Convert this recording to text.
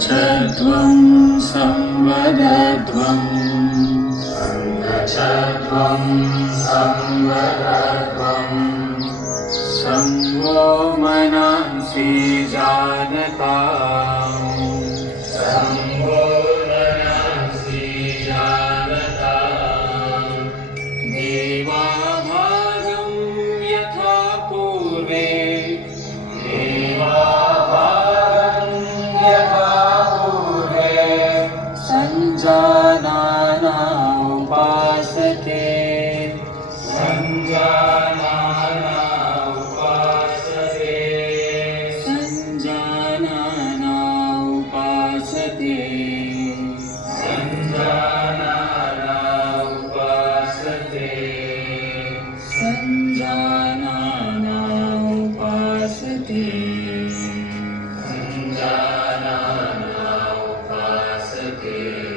च त्वं संवदध्वं च त्वं संवदध्वं सं वो मनांसि जानता सञ्जानाना उपासते सञ्जानाना उपासते सञ्जानाना उपासते सञ्जानाना उपासते सञ्जानाना उपासते सञ्जानाना उपासते